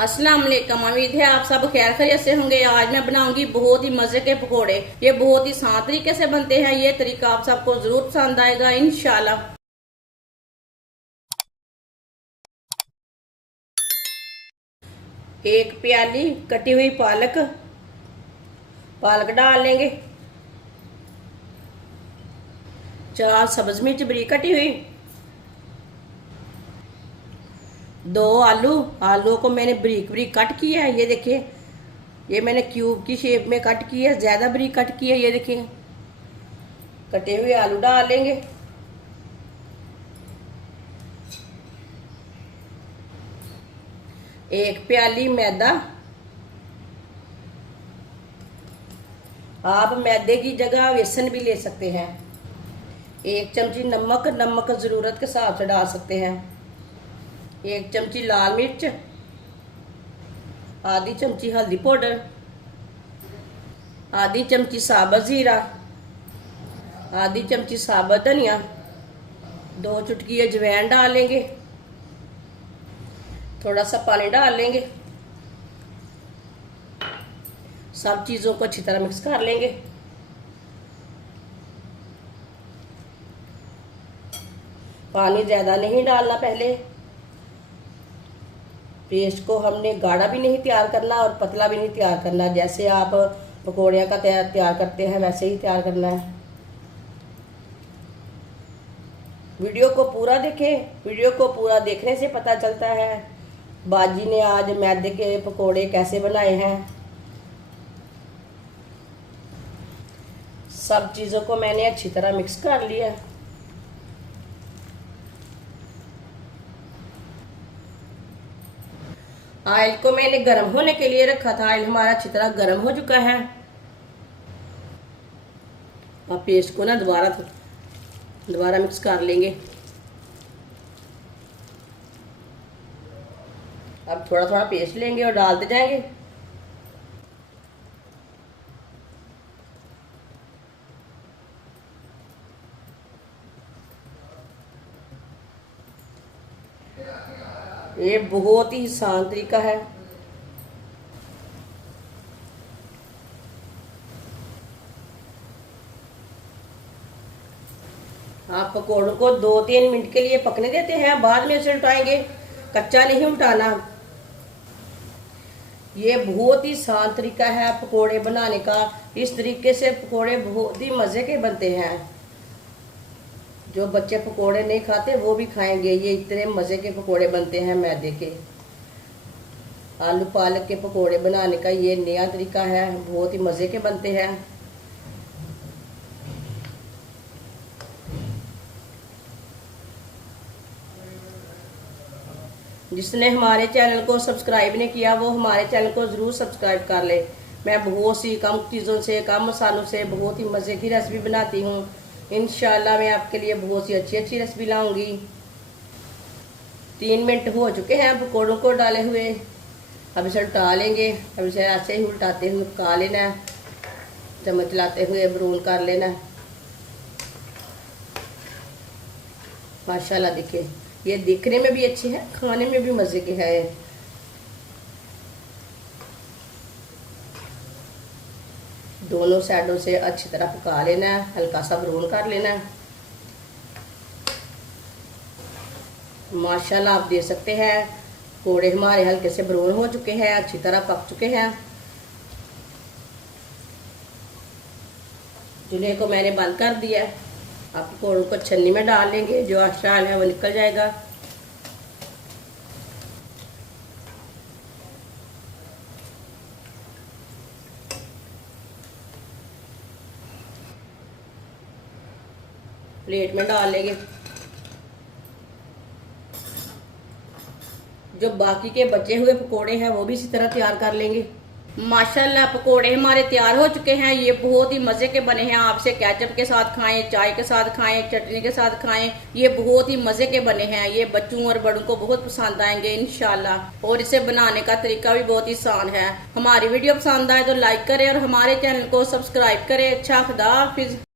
अस्सलाम वालेकुम। उम्मीद है आप सब खैर खैरियत से होंगे। आज मैं बनाऊंगी बहुत ही मजे के पकोड़े। ये बहुत ही आसान तरीके से बनते हैं। ये तरीका आप सबको जरूर पसंद आएगा इंशाल्लाह। एक प्याली कटी हुई पालक डाल लेंगे। 4 सब्ज मिर्च बरीक कटी हुई। 2 आलू को मैंने बरीक बरीक कट किया है। ये देखिए, ये मैंने क्यूब की शेप में कट किया है, ज्यादा बरीक कट किया है। ये देखिए, कटे हुए आलू डाल लेंगे। एक प्याली मैदा, आप मैदे की जगह बेसन भी ले सकते हैं। 1 चमची नमक जरूरत के हिसाब से डाल सकते हैं। 1 चमची लाल मिर्च, आधी चमची हल्दी पाउडर, आधी चमची साबुत जीरा, आधी चमची साबुत धनिया, 2 चुटकी अजवाइन डाल लेंगे। थोड़ा सा पानी डाल लेंगे। सब चीजों को अच्छी तरह मिक्स कर लेंगे। पानी ज्यादा नहीं डालना। पहले पेस्ट को हमने गाढ़ा भी नहीं तैयार करना और पतला भी नहीं तैयार करना। जैसे आप पकौड़ियों का तैयार करते हैं वैसे ही तैयार करना है। वीडियो को पूरा देखें। वीडियो को पूरा देखने से पता चलता है बाजी ने आज मैदे के पकोड़े कैसे बनाए हैं। सब चीजों को मैंने अच्छी तरह मिक्स कर लिया। ऑयल को मैंने गर्म होने के लिए रखा था। ऑयल हमारा अच्छी तरह गर्म हो चुका है। अब पेस्ट को ना दोबारा मिक्स कर लेंगे। अब थोड़ा थोड़ा पेस्ट लेंगे और डालते जाएंगे। ये बहुत ही आसान तरीका है। आप पकौड़ों को 2-3 मिनट के लिए पकने देते हैं, बाद में इसे उल्टाएंगे। कच्चा नहीं उल्टाना। ये बहुत ही आसान तरीका है पकोड़े बनाने का। इस तरीके से पकोड़े बहुत ही मजे के बनते हैं। जो बच्चे पकोड़े नहीं खाते वो भी खाएंगे। ये इतने मजे के पकोड़े बनते हैं मैदे के। आलू पालक के पकोड़े बनाने का ये नया तरीका है। बहुत ही मजे के बनते हैं। जिसने हमारे चैनल को सब्सक्राइब नहीं किया वो हमारे चैनल को जरूर सब्सक्राइब कर ले। मैं बहुत सी कम चीज़ों से, कम मसालों से बहुत ही मज़े की रेसिपी बनाती हूँ। इंशाल्लाह मैं आपके लिए बहुत सी अच्छी रेसिपी लाऊंगी। 3 मिनट हो चुके हैं पकौड़ों को डाले हुए। अब इसे उल्टा लेंगे। अब इसे ऐसे ही उल्टाते हुए पका लेना है। चम्मच चलाते हुए ब्राउन कर लेना है। माशाल्लाह देखिए, ये दिखने में भी अच्छे हैं, खाने में भी मजे के हैं। दोनों साइडों से अच्छी तरह पका लेना है। हल्का सा ब्राउन कर लेना है। माशाल्लाह आप देख सकते हैं पकोड़े हमारे हल्के से ब्राउन हो चुके हैं, अच्छी तरह पक चुके हैं। चूल्हे को मैंने बंद कर दिया है। आप पकौड़ों को छन्नी में डाल लेंगे। जो आश्राल है वो निकल जाएगा। प्लेट में डाल लेंगे। जो बाकी के बचे हुए पकोड़े हैं वो भी इसी तरह तैयार कर लेंगे। माशाल्लाह पकोड़े हमारे तैयार हो चुके हैं। ये बहुत ही मजे के बने हैं। आपसे केचप के साथ खाएं, चाय के साथ खाएं, चटनी के साथ खाएं। ये बहुत ही मजे के बने हैं। ये बच्चों और बड़ों को बहुत पसंद आएंगे इंशाल्लाह। और इसे बनाने का तरीका भी बहुत ही आसान है। हमारी वीडियो पसंद आए तो लाइक करें और हमारे चैनल को सब्सक्राइब करें। अच्छा, खुदा हाफिज।